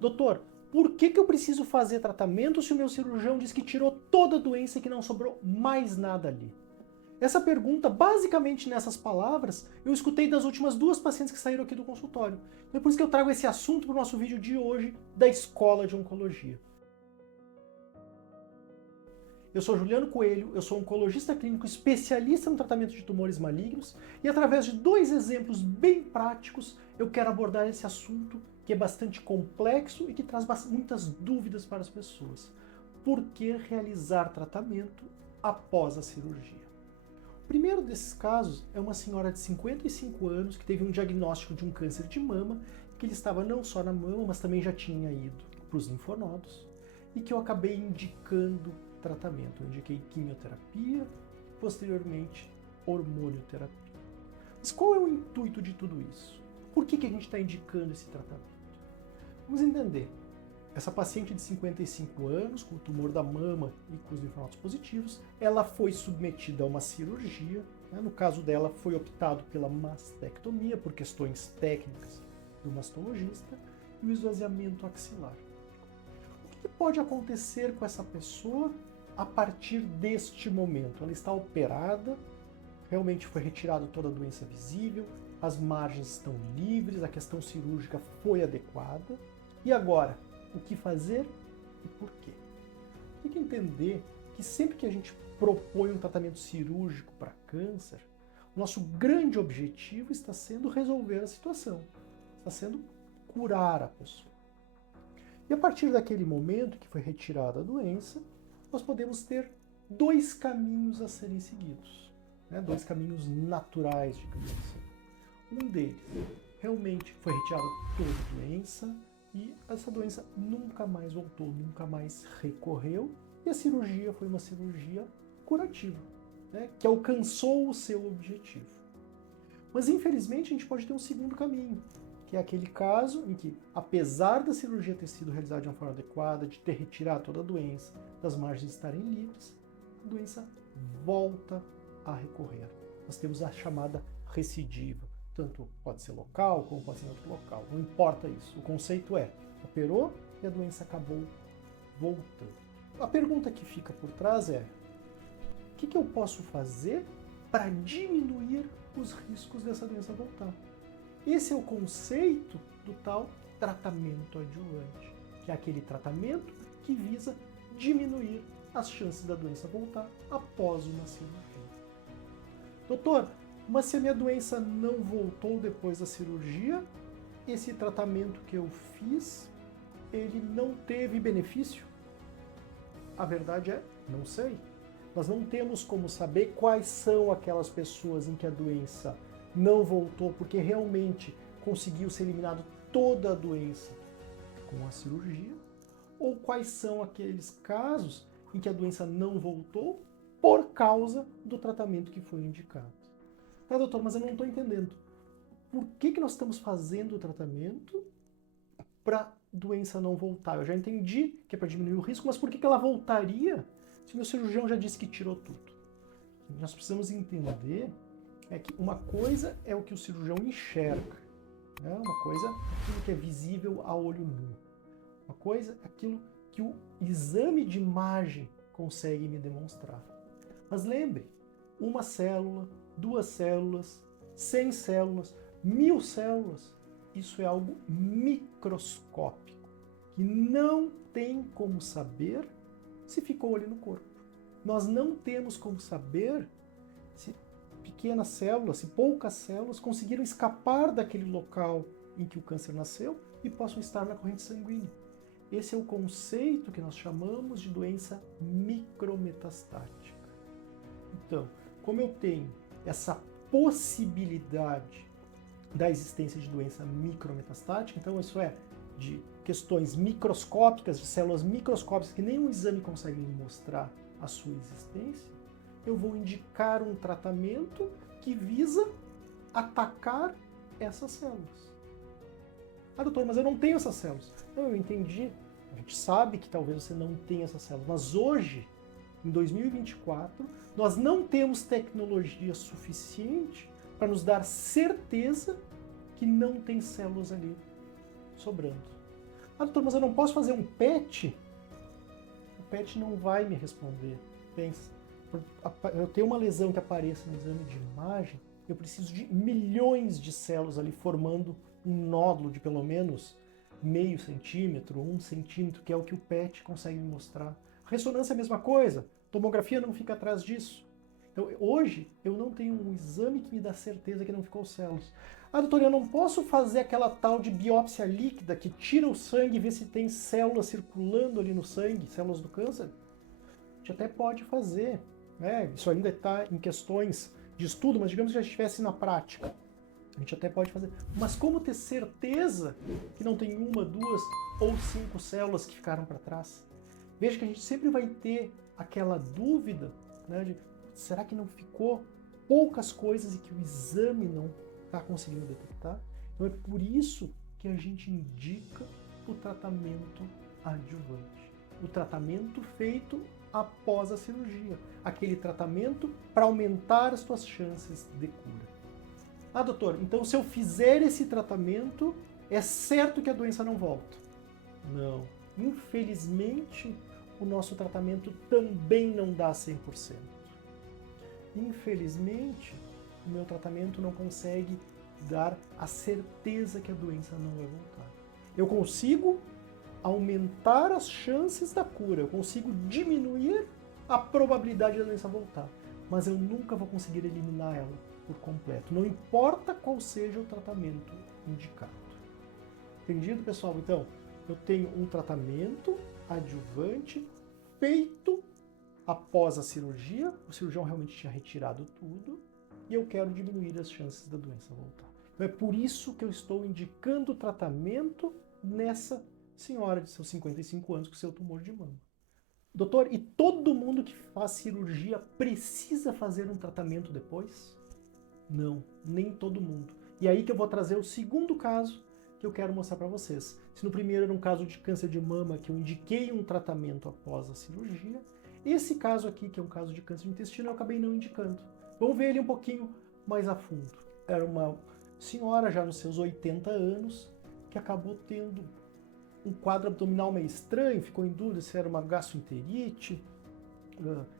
Doutor, por que eu preciso fazer tratamento se o meu cirurgião diz que tirou toda a doença e que não sobrou mais nada ali? Essa pergunta, basicamente nessas palavras, eu escutei das últimas 2 pacientes que saíram aqui do consultório. Então é por isso que eu trago esse assunto para o nosso vídeo de hoje da Escola de Oncologia. Eu sou Juliano Coelho, eu sou oncologista clínico especialista no tratamento de tumores malignos e através de 2 exemplos bem práticos eu quero abordar esse assunto que é bastante complexo e que traz muitas dúvidas para as pessoas. Por que realizar tratamento após a cirurgia? O primeiro desses casos é uma senhora de 55 anos que teve um diagnóstico de um câncer de mama, que ele estava não só na mama, mas também já tinha ido para os linfonodos e que eu acabei indicando tratamento. Eu indiquei quimioterapia, posteriormente hormonioterapia. Mas qual é o intuito de tudo isso? Por que a gente está indicando esse tratamento? Vamos entender. Essa paciente de 55 anos, com tumor da mama e com os linfonodos positivos, ela foi submetida a uma cirurgia. No caso dela, foi optado pela mastectomia, por questões técnicas do mastologista, e o esvaziamento axilar. O que pode acontecer com essa pessoa a partir deste momento? Ela está operada, realmente foi retirada toda a doença visível, as margens estão livres, a questão cirúrgica foi adequada. E agora, o que fazer e por quê? Tem que entender que sempre que a gente propõe um tratamento cirúrgico para câncer, o nosso grande objetivo está sendo resolver a situação, está sendo curar a pessoa. E a partir daquele momento que foi retirada a doença, nós podemos ter 2 caminhos a serem seguidos, 2 caminhos naturais, digamos assim. Um deles, realmente foi retirada toda a doença e essa doença nunca mais voltou, nunca mais recorreu, e a cirurgia foi uma cirurgia curativa, que alcançou o seu objetivo. Mas infelizmente a gente pode ter um segundo caminho, que é aquele caso em que, apesar da cirurgia ter sido realizada de uma forma adequada, de ter retirado toda a doença, das margens estarem livres, a doença volta a recorrer. Nós temos a chamada recidiva. Tanto pode ser local, como pode ser em outro local. Não importa isso. O conceito é, operou e a doença acabou voltando. A pergunta que fica por trás é, o que eu posso fazer para diminuir os riscos dessa doença voltar? Esse é o conceito do tal tratamento adjuvante, que é aquele tratamento que visa diminuir as chances da doença voltar após uma cirurgia. Doutor, mas se a minha doença não voltou depois da cirurgia, esse tratamento que eu fiz, ele não teve benefício? A verdade é, não sei. Nós não temos como saber quais são aquelas pessoas em que a doença não voltou porque realmente conseguiu ser eliminado toda a doença com a cirurgia, ou quais são aqueles casos em que a doença não voltou por causa do tratamento que foi indicado. Tá, doutor, mas eu não estou entendendo. Por que nós estamos fazendo o tratamento para a doença não voltar? Eu já entendi que é para diminuir o risco, mas por que ela voltaria se o meu cirurgião já disse que tirou tudo? Nós precisamos entender que uma coisa é o que o cirurgião enxerga, uma coisa é aquilo que é visível a olho nu. Uma coisa é aquilo que o exame de imagem consegue me demonstrar. Mas lembre, uma célula, 2 células, 100 células, 1000 células, isso é algo microscópico, que não tem como saber se ficou ali no corpo. Nós não temos como saber se pequenas células, se poucas células conseguiram escapar daquele local em que o câncer nasceu e possam estar na corrente sanguínea. Esse é o conceito que nós chamamos de doença micrometastática. Então, como eu tenho essa possibilidade da existência de doença micrometastática, então isso é de questões microscópicas, de células microscópicas que nenhum exame consegue me mostrar a sua existência, eu vou indicar um tratamento que visa atacar essas células. Ah, doutor, mas eu não tenho essas células. Não, eu entendi. A gente sabe que talvez você não tenha essas células, mas hoje, em 2024, nós não temos tecnologia suficiente para nos dar certeza que não tem células ali sobrando. Ah, doutor, mas eu não posso fazer um PET? O PET não vai me responder. Pensa, eu tenho uma lesão que apareça no exame de imagem, eu preciso de milhões de células ali formando um nódulo de pelo menos meio centímetro, 1 centímetro, que é o que o PET consegue me mostrar. Ressonância é a mesma coisa, tomografia não fica atrás disso. Então, hoje, eu não tenho um exame que me dá certeza que não ficou células. Ah, doutor, eu não posso fazer aquela tal de biópsia líquida que tira o sangue e vê se tem células circulando ali no sangue, células do câncer? A gente até pode fazer, né? Isso ainda está em questões de estudo, mas digamos que já estivesse na prática. A gente até pode fazer. Mas como ter certeza que não tem 1, 2 ou 5 células que ficaram para trás? Veja que a gente sempre vai ter aquela dúvida, né, de será que não ficou poucas coisas e que o exame não está conseguindo detectar? Então é por isso que a gente indica o tratamento adjuvante. O tratamento feito após a cirurgia. Aquele tratamento para aumentar as suas chances de cura. Ah, doutor, então se eu fizer esse tratamento, é certo que a doença não volta? Não. Infelizmente, o nosso tratamento também não dá 100%. Infelizmente, o meu tratamento não consegue dar a certeza que a doença não vai voltar. Eu consigo aumentar as chances da cura, eu consigo diminuir a probabilidade da doença voltar, mas eu nunca vou conseguir eliminar ela por completo, não importa qual seja o tratamento indicado. Entendido, pessoal? Então, eu tenho um tratamento adjuvante feito após a cirurgia, o cirurgião realmente tinha retirado tudo, e eu quero diminuir as chances da doença voltar. Então é por isso que eu estou indicando o tratamento nessa senhora de seus 55 anos com seu tumor de mama. Doutor, e todo mundo que faz cirurgia precisa fazer um tratamento depois? Não, nem todo mundo. E aí que eu vou trazer o segundo caso que eu quero mostrar para vocês. Se no primeiro era um caso de câncer de mama que eu indiquei um tratamento após a cirurgia, esse caso aqui, que é um caso de câncer de intestino, eu acabei não indicando. Vamos ver ele um pouquinho mais a fundo. Era uma senhora já nos seus 80 anos que acabou tendo um quadro abdominal meio estranho, ficou em dúvida se era uma gastroenterite,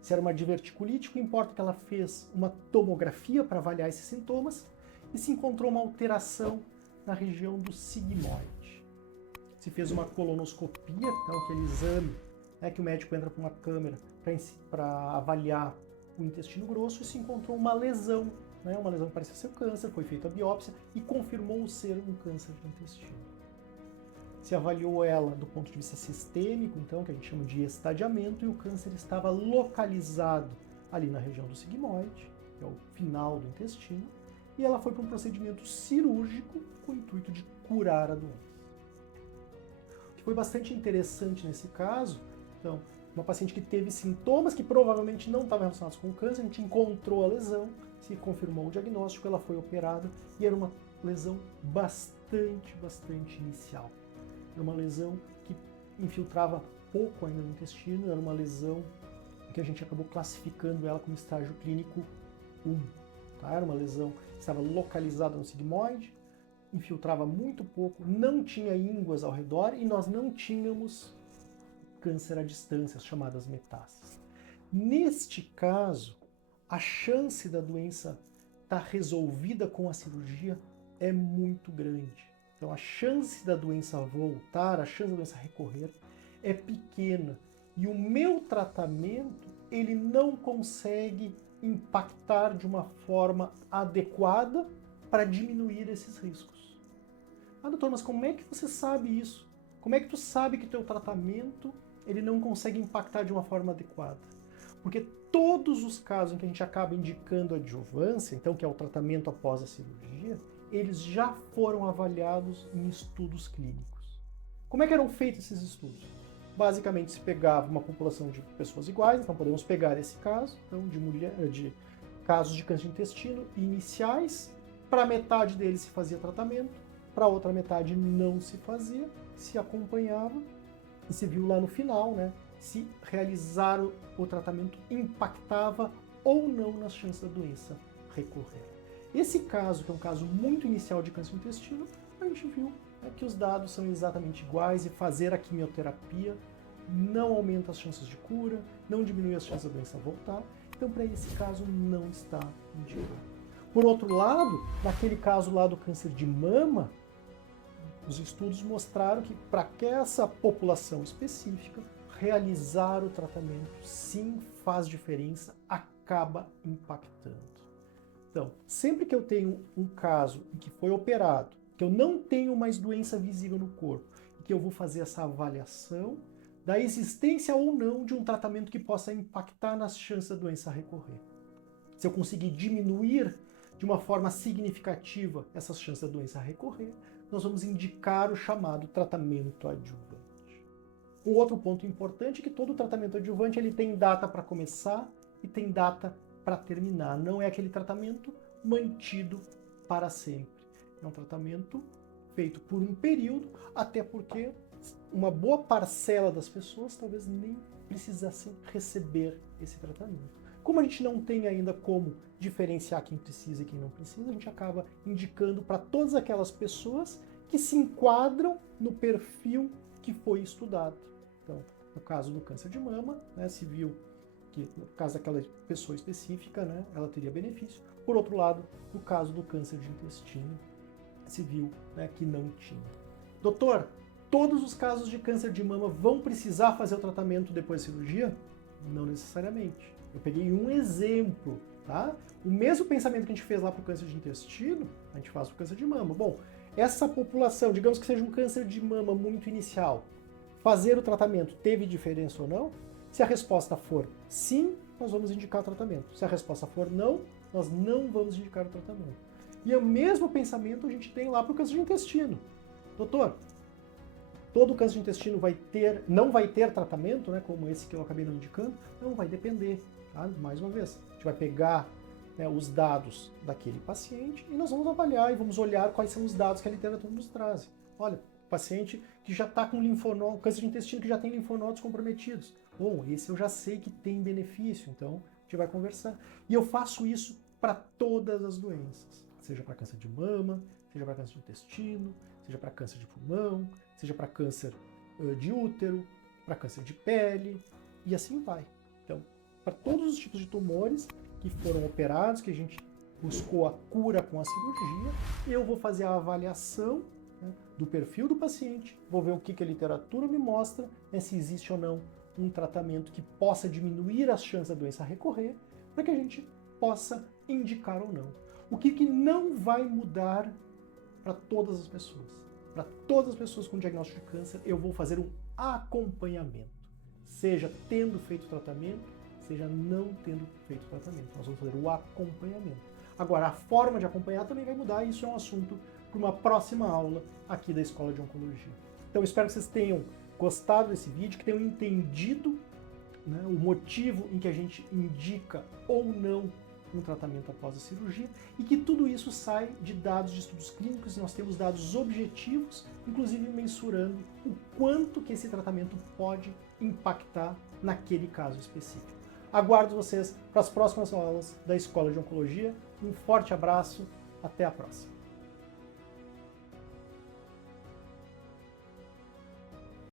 se era uma diverticulite. O que importa é que ela fez uma tomografia para avaliar esses sintomas e se encontrou uma alteração na região do sigmoide. Se fez uma colonoscopia, então aquele exame, né, que o médico entra com uma câmera para avaliar o intestino grosso, e se encontrou uma lesão, né, uma lesão que parecia ser câncer, foi feita a biópsia e confirmou ser um câncer de intestino. Se avaliou ela do ponto de vista sistêmico, então, que a gente chama de estadiamento, e o câncer estava localizado ali na região do sigmoide, que é o final do intestino, e ela foi para um procedimento cirúrgico com o intuito de curar a doença. O que foi bastante interessante nesse caso, então, uma paciente que teve sintomas que provavelmente não estavam relacionados com o câncer, a gente encontrou a lesão, se confirmou o diagnóstico, ela foi operada e era uma lesão bastante inicial. Era uma lesão que infiltrava pouco ainda no intestino, era uma lesão que a gente acabou classificando ela como estágio clínico 1. Tá? Era uma lesão que estava localizada no sigmoide, infiltrava muito pouco, não tinha ínguas ao redor e nós não tínhamos câncer à distância, as chamadas metástases. Neste caso, a chance da doença estar resolvida com a cirurgia é muito grande. Então a chance da doença voltar, a chance da doença recorrer é pequena. E o meu tratamento, ele não consegue impactar de uma forma adequada para diminuir esses riscos. Ah, doutor, mas como é que você sabe isso? Como é que tu sabe que o teu tratamento ele não consegue impactar de uma forma adequada? Porque todos os casos em que a gente acaba indicando adjuvância, então que é o tratamento após a cirurgia, eles já foram avaliados em estudos clínicos. Como é que eram feitos esses estudos? Basicamente se pegava uma população de pessoas iguais, então podemos pegar esse caso, então, de casos de câncer de intestino iniciais, para metade deles se fazia tratamento, para outra metade não se fazia, se acompanhava e se viu lá no final, né, se realizar o tratamento impactava ou não nas chances da doença recorrer. Esse caso, que é um caso muito inicial de câncer de intestino, a gente viu é que os dados são exatamente iguais e fazer a quimioterapia não aumenta as chances de cura, não diminui as chances da doença voltar. Então, para esse caso, não está indicado. Por outro lado, naquele caso lá do câncer de mama, os estudos mostraram que para essa população específica, realizar o tratamento sim faz diferença, acaba impactando. Então, sempre que eu tenho um caso em que foi operado, que eu não tenho mais doença visível no corpo, e que eu vou fazer essa avaliação da existência ou não de um tratamento que possa impactar nas chances da doença recorrer. Se eu conseguir diminuir de uma forma significativa essas chances da doença recorrer, nós vamos indicar o chamado tratamento adjuvante. Um outro ponto importante é que todo tratamento adjuvante ele tem data para começar e tem data para terminar. Não é aquele tratamento mantido para sempre. É um tratamento feito por um período, até porque uma boa parcela das pessoas talvez nem precisassem receber esse tratamento. Como a gente não tem ainda como diferenciar quem precisa e quem não precisa, a gente acaba indicando para todas aquelas pessoas que se enquadram no perfil que foi estudado. Então, no caso do câncer de mama, né, se viu que no caso daquela pessoa específica, né, ela teria benefício. Por outro lado, no caso do câncer de intestino, se viu, né, que não tinha. Doutor, todos os casos de câncer de mama vão precisar fazer o tratamento depois da cirurgia? Não necessariamente. Eu peguei um exemplo, tá? O mesmo pensamento que a gente fez lá para o câncer de intestino, a gente faz para o câncer de mama. Bom, essa população, digamos que seja um câncer de mama muito inicial, fazer o tratamento teve diferença ou não? Se a resposta for sim, nós vamos indicar o tratamento. Se a resposta for não, nós não vamos indicar o tratamento. E o mesmo pensamento a gente tem lá para o câncer de intestino. Doutor, todo câncer de intestino não vai ter tratamento, né, como esse que eu acabei não indicando? Não, vai depender. Tá? Mais uma vez, a gente vai pegar, né, os dados daquele paciente e nós vamos avaliar e vamos olhar quais são os dados que a literatura nos traz. Olha, paciente que já está com câncer de intestino que já tem linfonodos comprometidos. Bom, esse eu já sei que tem benefício, então a gente vai conversar. E eu faço isso para todas as doenças, seja para câncer de mama, seja para câncer de intestino, seja para câncer de pulmão, seja para câncer de útero, para câncer de pele, e assim vai. Então, para todos os tipos de tumores que foram operados, que a gente buscou a cura com a cirurgia, eu vou fazer a avaliação, né, do perfil do paciente, vou ver o que a literatura me mostra, né, se existe ou não um tratamento que possa diminuir as chances da doença recorrer, para que a gente possa indicar ou não. O que não vai mudar para todas as pessoas? Para todas as pessoas com diagnóstico de câncer, eu vou fazer um acompanhamento, seja tendo feito o tratamento, seja não tendo feito o tratamento. Nós vamos fazer o acompanhamento. Agora, a forma de acompanhar também vai mudar, e isso é um assunto para uma próxima aula aqui da Escola de Oncologia. Então, espero que vocês tenham gostado desse vídeo, que tenham entendido, né, o motivo em que a gente indica ou não um tratamento após a cirurgia, e que tudo isso sai de dados de estudos clínicos, e nós temos dados objetivos, inclusive mensurando o quanto que esse tratamento pode impactar naquele caso específico. Aguardo vocês para as próximas aulas da Escola de Oncologia. Um forte abraço, até a próxima.